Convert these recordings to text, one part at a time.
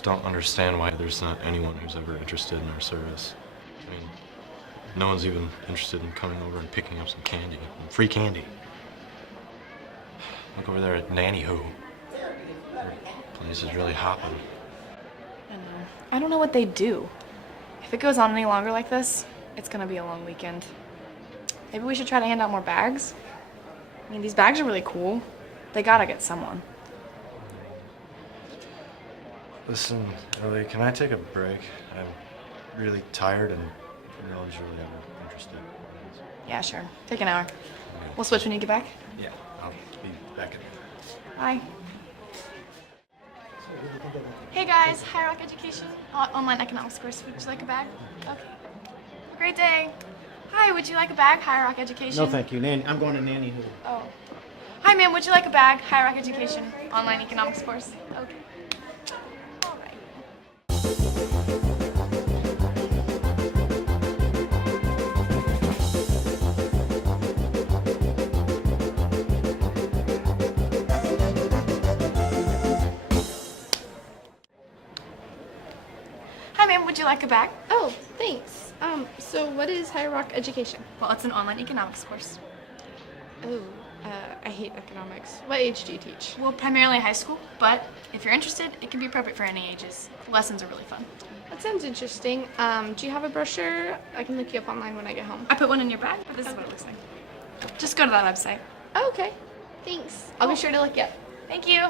just don't understand why there's not anyone who's ever interested in our service. I mean, no one's even interested in coming over and picking up some candy. Free candy. Look over there at Nanny Who. Their place is really hopping. I know. I don't know what they do. If it goes on any longer like this, it's gonna be a long weekend. Maybe we should try to hand out more bags? I mean, these bags are really cool. They gotta get someone. Listen, Ellie, can I take a break? I'm really tired and no one's really ever interested. Yeah, sure. Take an hour. We'll switch when you get back. Yeah, I'll be back in a minute. Bye. Hey guys, High Rock Education, online economics course. Would you like a bag? Okay. Great day. Hi, would you like a bag? High Rock Education. No, thank you. I'm going to Nanny Who. Oh. Hi, ma'am. Would you like a bag? High Rock Education, online economics course. Okay. All right. Hi, ma'am. Would you like a bag? Oh, thanks. So what is High Rock Education? Well, it's an online economics course. Oh, I hate economics. What age do you teach? Well, primarily high school, but if you're interested, it can be appropriate for any ages. The lessons are really fun. That sounds interesting. Do you have a brochure? I can look you up online when I get home. I put one in your bag. This is what it looks like. Just go to that website. Oh, okay. Thanks. I'll be sure to look you up. Thank you.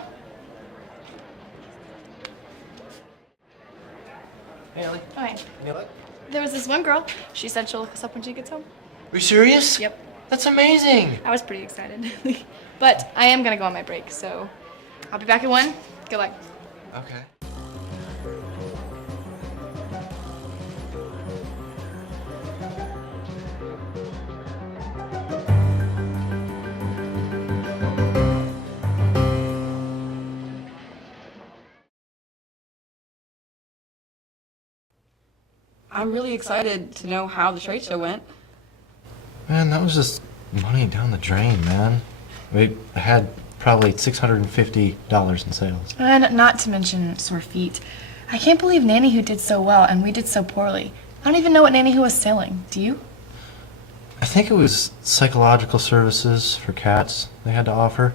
Hey, Ellie. Okay. You look? There was this one girl. She said she'll look us up when she gets home. Are you serious? Yep. That's amazing! I was pretty excited. But I am gonna go on my break, so I'll be back at 1. Good luck. Okay. I'm really excited to know how the trade show went. Man, that was just money down the drain, man. We had probably $650 in sales. And not to mention sore feet. I can't believe Nanny Who did so well and we did so poorly. I don't even know what Nanny Who was selling. Do you? I think it was psychological services for cats they had to offer.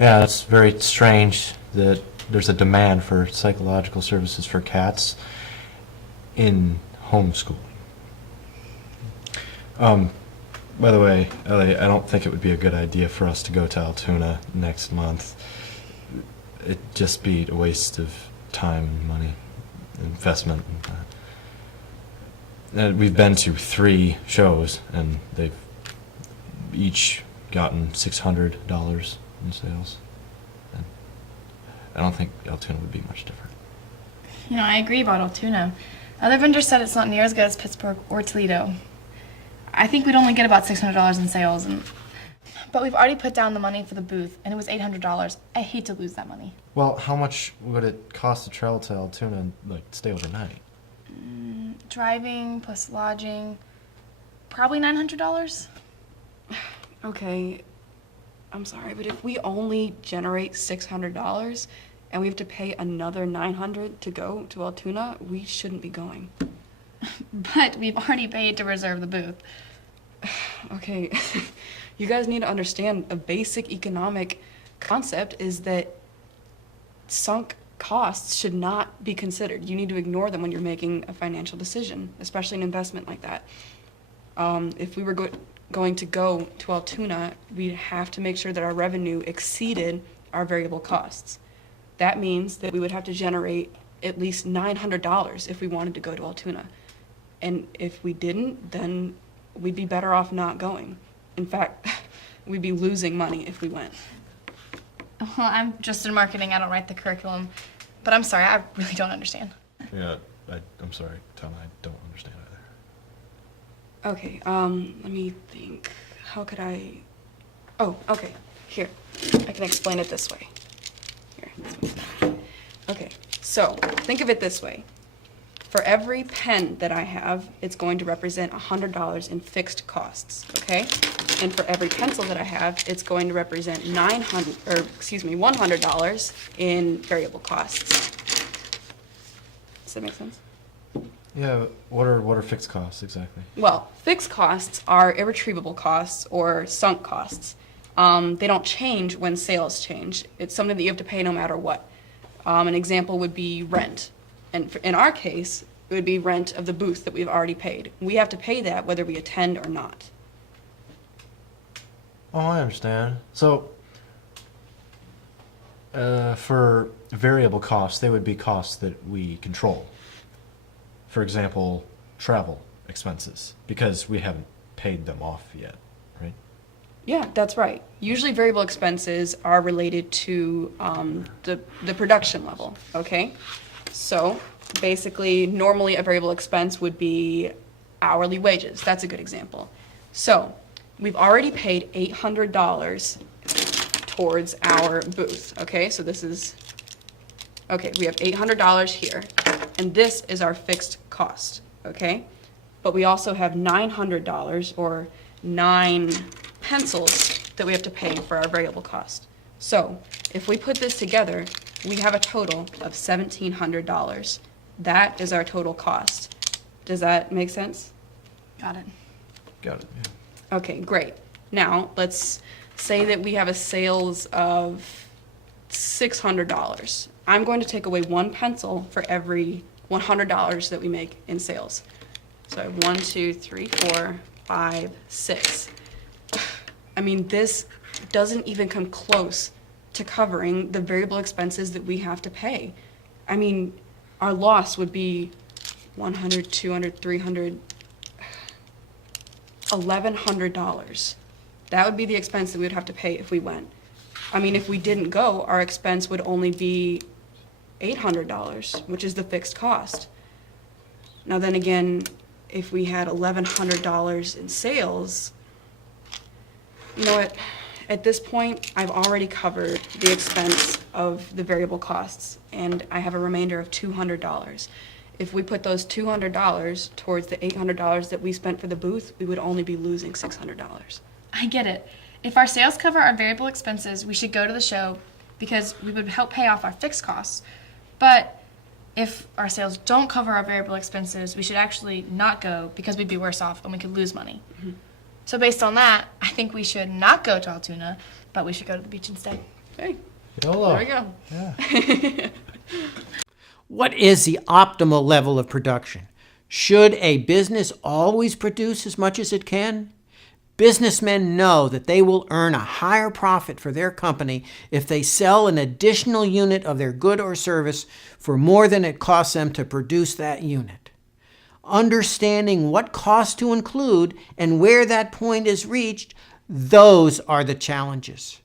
Yeah, it's very strange that there's a demand for psychological services for cats in homeschooling. By the way, Ellie, I don't think it would be a good idea for us to go to Altoona next month. It'd just be a waste of time and money, investment. And we've been to 3 shows, and they've each gotten $600 in sales. And I don't think Altoona would be much different. You know, I agree about Altoona. Other vendors said it's not near as good as Pittsburgh or Toledo. I think we'd only get about $600 in sales, but we've already put down the money for the booth, and it was $800. I hate to lose that money. Well, how much would it cost to travel to Altoona and stay overnight? Driving plus lodging, probably $900. Okay, I'm sorry, but if we only generate $600 and we have to pay another $900 to go to Altoona, we shouldn't be going. But we've already paid to reserve the booth. Okay, you guys need to understand a basic economic concept is that sunk costs should not be considered. You need to ignore them when you're making a financial decision, especially an investment like that. If we were going to go to Altoona, we'd have to make sure that our revenue exceeded our variable costs. That means that we would have to generate at least $900 if we wanted to go to Altoona. And if we didn't, then we'd be better off not going. In fact, we'd be losing money if we went. Well, I'm just in marketing. I don't write the curriculum. But I'm sorry, I really don't understand. Yeah, I'm sorry, Tom, I don't understand either. Okay, let me think. How could I... Oh, okay, here. I can explain it this way. Here. Okay, so think of it this way. For every pen that I have, it's going to represent $100 in fixed costs, okay? And for every pencil that I have, it's going to represent $100 in variable costs. Does that make sense? Yeah, what are fixed costs exactly? Well, fixed costs are irretrievable costs or sunk costs. They don't change when sales change. It's something that you have to pay no matter what. An example would be rent. And in our case, it would be rent of the booth that we've already paid. We have to pay that whether we attend or not. Oh, I understand. So, for variable costs, they would be costs that we control. For example, travel expenses, because we haven't paid them off yet, right? Yeah, that's right. Usually variable expenses are related to the production level, okay? So basically, normally a variable expense would be hourly wages. That's a good example. So we've already paid $800 towards our booth, okay? So this is, okay, we have $800 here, and this is our fixed cost, okay? But we also have $900 or 9 pencils that we have to pay for our variable cost. So if we put this together, we have a total of $1,700. That is our total cost. Does that make sense? Got it. Got it. Yeah. Okay, great. Now, let's say that we have a sales of $600. I'm going to take away 1 pencil for every $100 that we make in sales. So I have 1, 2, 3, 4, 5, 6. I mean, this doesn't even come close to covering the variable expenses that we have to pay. I mean, our loss would be 100, 200, 300, $1,100. That would be the expense that we would have to pay if we went. I mean, if we didn't go, our expense would only be $800, which is the fixed cost. Now then again, if we had $1,100 in sales, you know what? At this point, I've already covered the expense of the variable costs, and I have a remainder of $200. If we put those $200 towards the $800 that we spent for the booth, we would only be losing $600. I get it. If our sales cover our variable expenses, we should go to the show because we would help pay off our fixed costs. But if our sales don't cover our variable expenses, we should actually not go because we'd be worse off and we could lose money. Mm-hmm. So based on that, I think we should not go to Altoona, but we should go to the beach instead. Okay, YOLO. there we go. Yeah. What is the optimal level of production? Should a business always produce as much as it can? Businessmen know that they will earn a higher profit for their company if they sell an additional unit of their good or service for more than it costs them to produce that unit. Understanding what costs to include and where that point is reached, those are the challenges.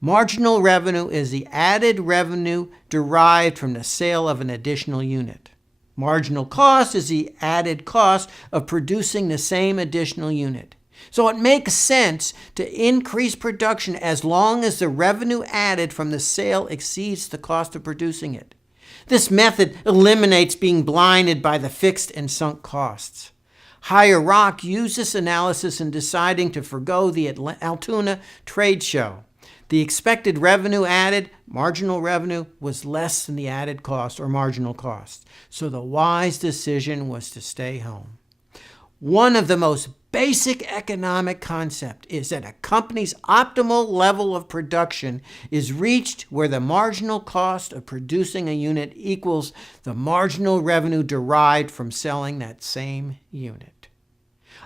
Marginal revenue is the added revenue derived from the sale of an additional unit. Marginal cost is the added cost of producing the same additional unit. So it makes sense to increase production as long as the revenue added from the sale exceeds the cost of producing it. This method eliminates being blinded by the fixed and sunk costs. Higher Rock used this analysis in deciding to forgo the Altoona trade show. The expected revenue added, marginal revenue, was less than the added cost or marginal cost. So the wise decision was to stay home. One of the most basic economic concept is that a company's optimal level of production is reached where the marginal cost of producing a unit equals the marginal revenue derived from selling that same unit.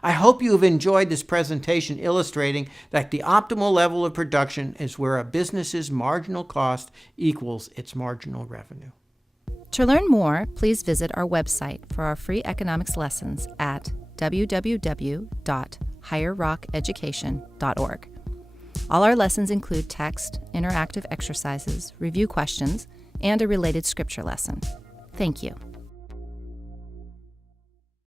I hope you have enjoyed this presentation illustrating that the optimal level of production is where a business's marginal cost equals its marginal revenue. To learn more, please visit our website for our free economics lessons at www.higherrockeducation.org. All our lessons include text, interactive exercises, review questions, and a related scripture lesson. Thank you.